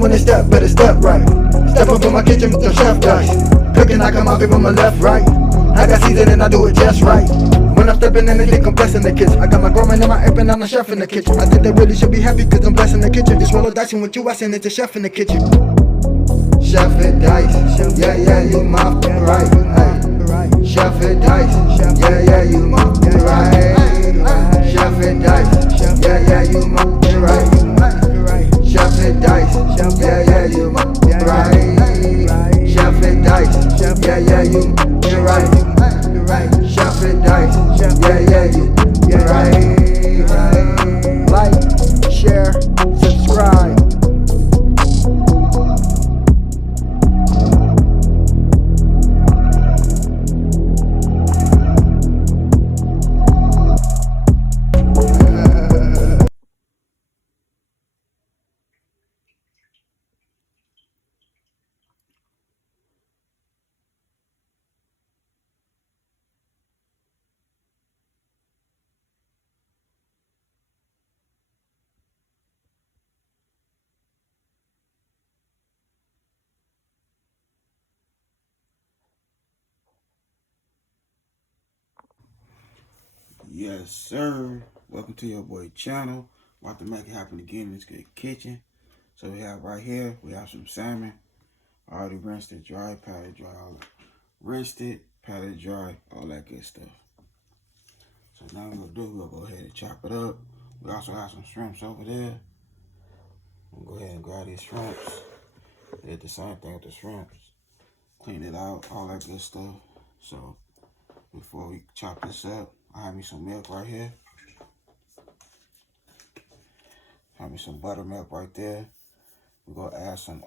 when they step, better step right. Step up in my kitchen with the chef dice. Cooking, I come out from my left, right. I got season and I do it just right. When I'm stepping in, they think I'm blessing the kitchen. I got my grandma and my apron, I'm the chef in the kitchen. I think they really should be happy cause I'm blessing the kitchen. This roll of dicing with you, I send it to chef in the kitchen. Chef and dice, yeah, yeah, you my right. Hey. Chef and dice, yeah, yeah, you my right. Chef and dice, yeah, yeah, you my right. Chef and dice, yeah, yeah, you my right. Chef and dice, yeah, yeah, you right. Chef and dice, yeah, yeah, you right. Like, share, subscribe. Yes, sir. Welcome to your boy channel. About to make it happen again in this good kitchen. So we have right here, we have some salmon. Already rinsed it dry, patted dry, rinsed it, patted dry, all that good stuff. So now we're gonna go ahead and chop it up. We also have some shrimps over there. We'll go ahead and grab these shrimps. Did the same thing with the shrimps. Clean it out, all that good stuff. So before we chop this up, I have me some milk right here. Have me some buttermilk right there. We're gonna add some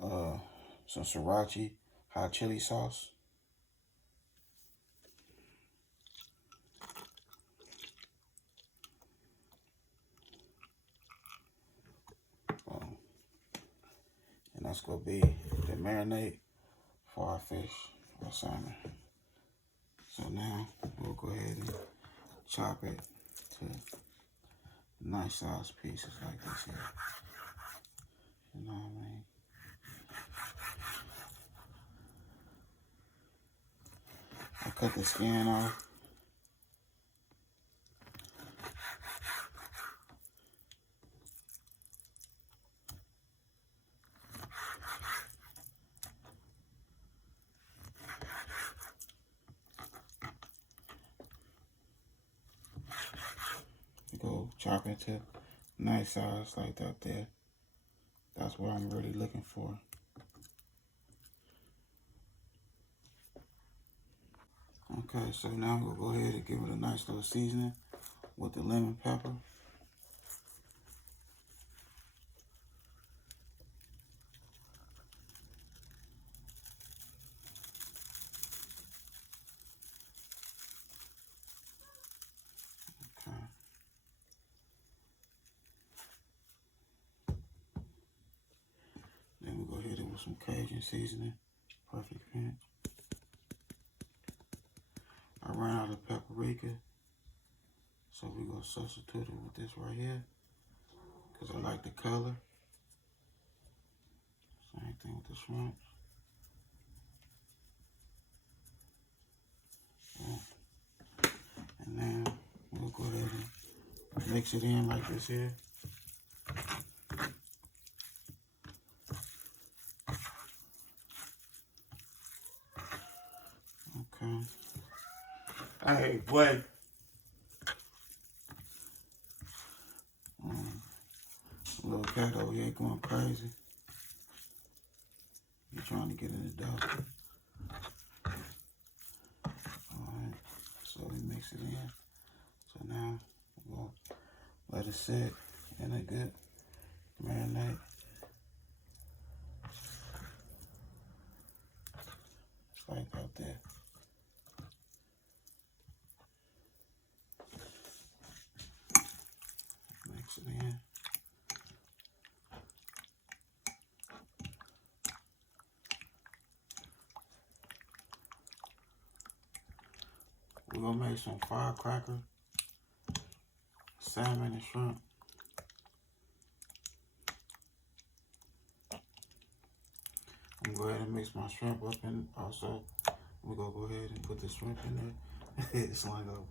sriracha hot chili sauce. And that's gonna be the marinade for our fish or salmon. So now we'll go ahead and chop it to nice size pieces like this here. You know what I mean? I cut the skin off. Go chop into nice size like that there. That's what I'm really looking for. Okay, so now we'll go ahead and give it a nice little seasoning with the lemon pepper. Okay. Then we'll go ahead with some Cajun seasoning. Perfect pinch. I ran out of paprika, so we're going to substitute it with this right here because I like the color. Same thing with the shrimps. Yeah. And then we'll go ahead and mix it in like this here. Okay. Hey, boy. Little cat over here going crazy. He's trying to get in the dough. Alright, so we mix it in. So now we'll let it sit in a good marinade. Just like that there. Mix it in. We're gonna make some firecracker, salmon and shrimp. I'm gonna go ahead and mix my shrimp up, and also we're gonna go ahead and put the shrimp in there. It's lined up.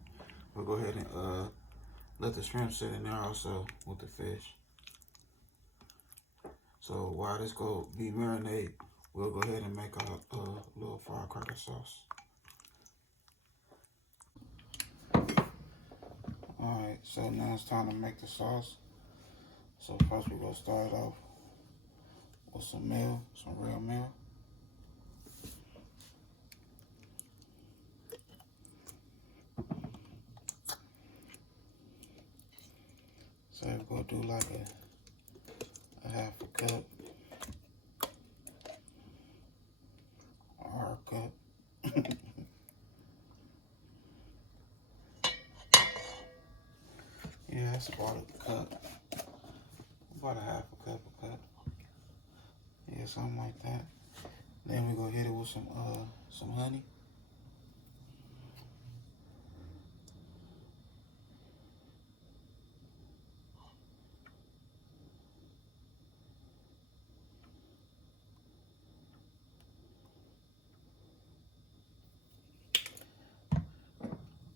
We'll go ahead and let the shrimp sit in there also with the fish. So while this go be marinade, we'll go ahead and make a little firecracker sauce. Alright, so now it's time to make the sauce. So first we're gonna start off with some meal, some real meal. So we're gonna do like a half a cup or a cup. Yeah, that's about a cup. About a half a cup, a cup. Yeah, something like that. Then we gonna hit it with some honey.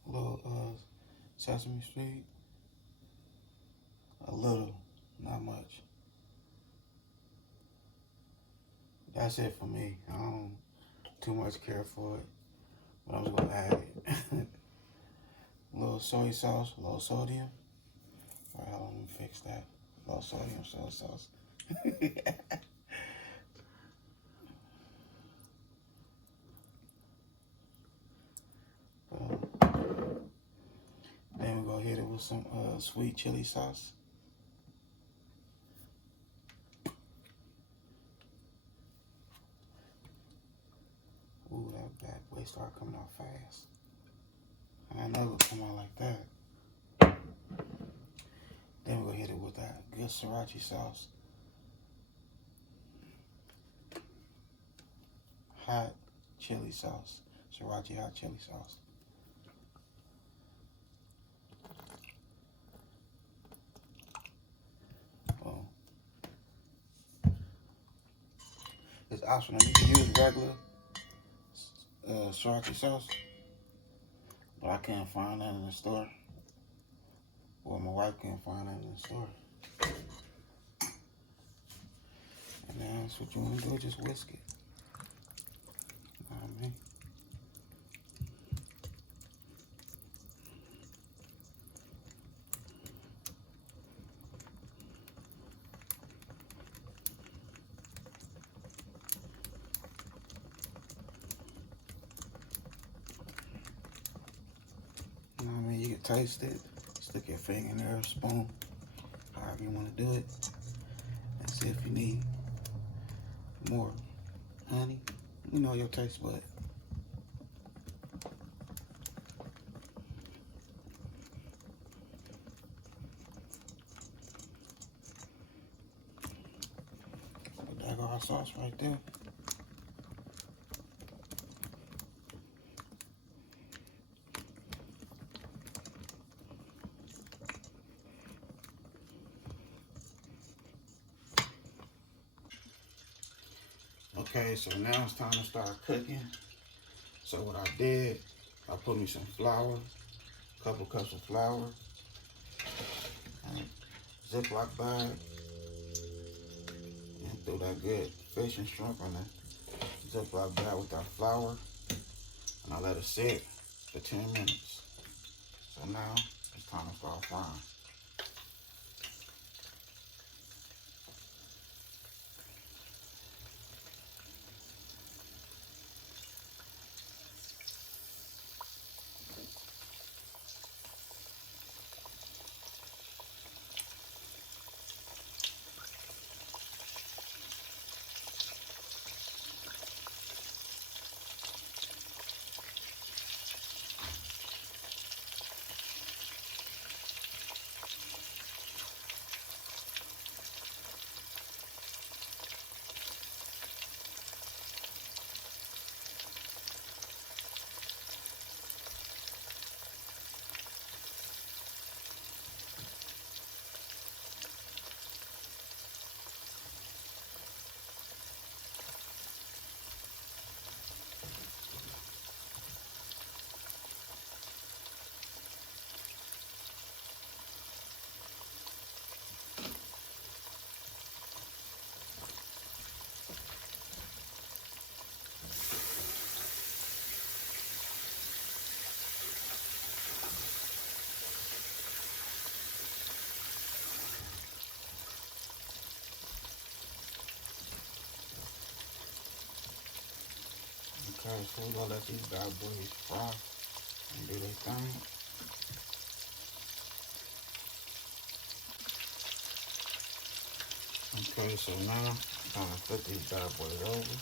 A little sesame seed. A little, not much. That's it for me. I don't too much care for it, but I'm just gonna add it. A little soy sauce, a little sodium. All right, let me fix that. A little sodium soy sauce. Then we're gonna hit it with some sweet chili sauce. Ooh, that bad boy started coming out fast. I know it'll come out like that. Then we're gonna hit it with that good sriracha sauce. Hot chili sauce. Sriracha hot chili sauce. Boom. It's optional. You can use regular sriracha sauce, but I can't find that in the store. Well, my wife can't find that in the store. And now that's what you want to do, just whisk it. You know what I mean? You know what I mean? You can taste it. Stick your finger in there, spoon, however you want to do it. And see if you need more honey. You know your taste bud. But there go our sauce right there. Okay, so now it's time to start cooking. So what I did, I put me some flour, a couple cups of flour, Ziploc bag, and threw that good fish and shrimp in the Ziploc bag with that flour, and I let it sit for 10 minutes. So now it's time to start frying. Okay, so we're gonna let these bad boys fry and do their thing. Okay, so now I'm gonna flip these bad boys over.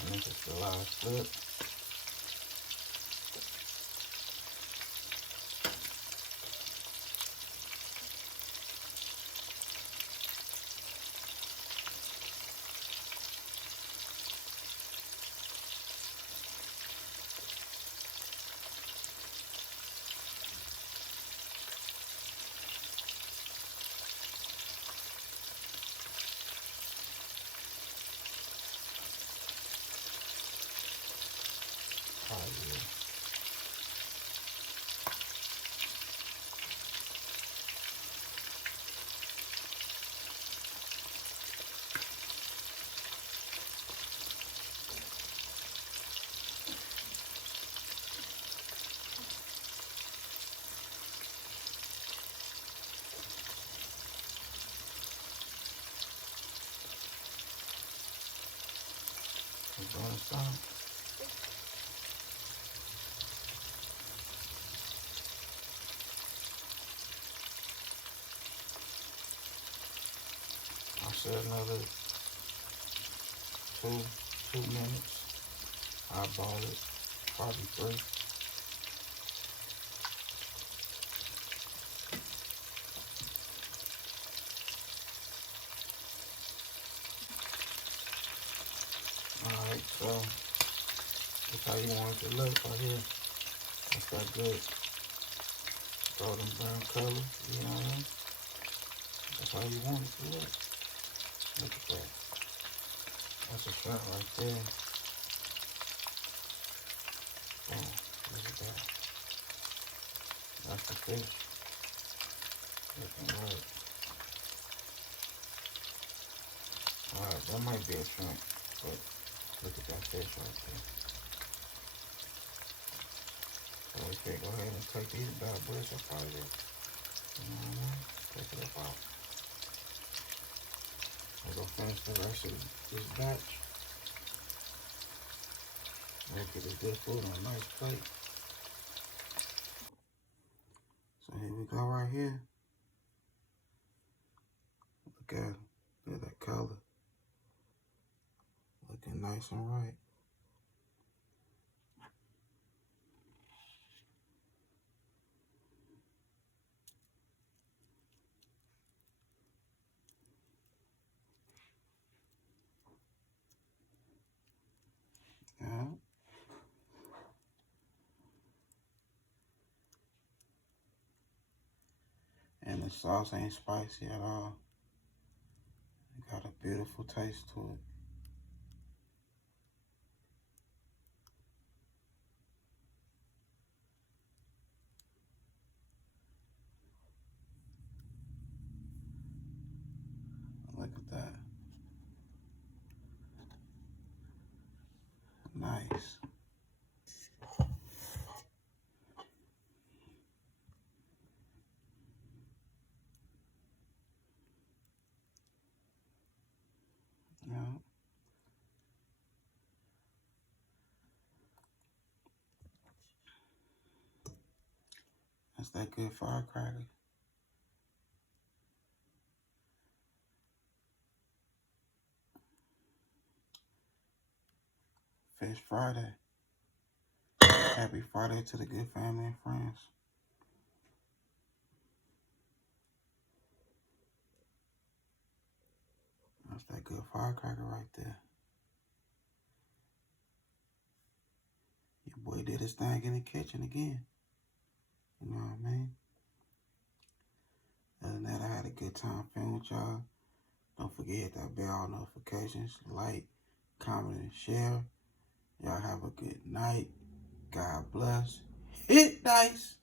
And this is the last flip. Oh yeah. We're doing some. I'll say another two minutes. I'll ball it, probably 3. Alright, so that's how you want it to look right here. That's that good golden brown color, you know what I mean? That's how you want it to look. Look at that. That's a shot right there. Boom, look at that. That's the fish. Looking right. Alright, that might be a shrimp, but look at that fish right there. So we can go ahead and take these bad boys up out of there. You know what I mean? Take it up out. We're gonna finish the rest of this batch. Make it a good food on a nice plate. So here we go right here. Look at that color. Looking nice and right. Yeah. And the sauce ain't spicy at all. It got a beautiful taste to it. Look at that. Nice. Yeah. That's that good firecracker. Fish Friday. Happy Friday to the good family and friends. That's that good firecracker right there. Your boy did his thing in the kitchen again. You know what I mean? Other than that, I had a good time filming with y'all. Don't forget to hit that bell notifications, like, comment, and share. Y'all have a good night. God bless. Hit dice.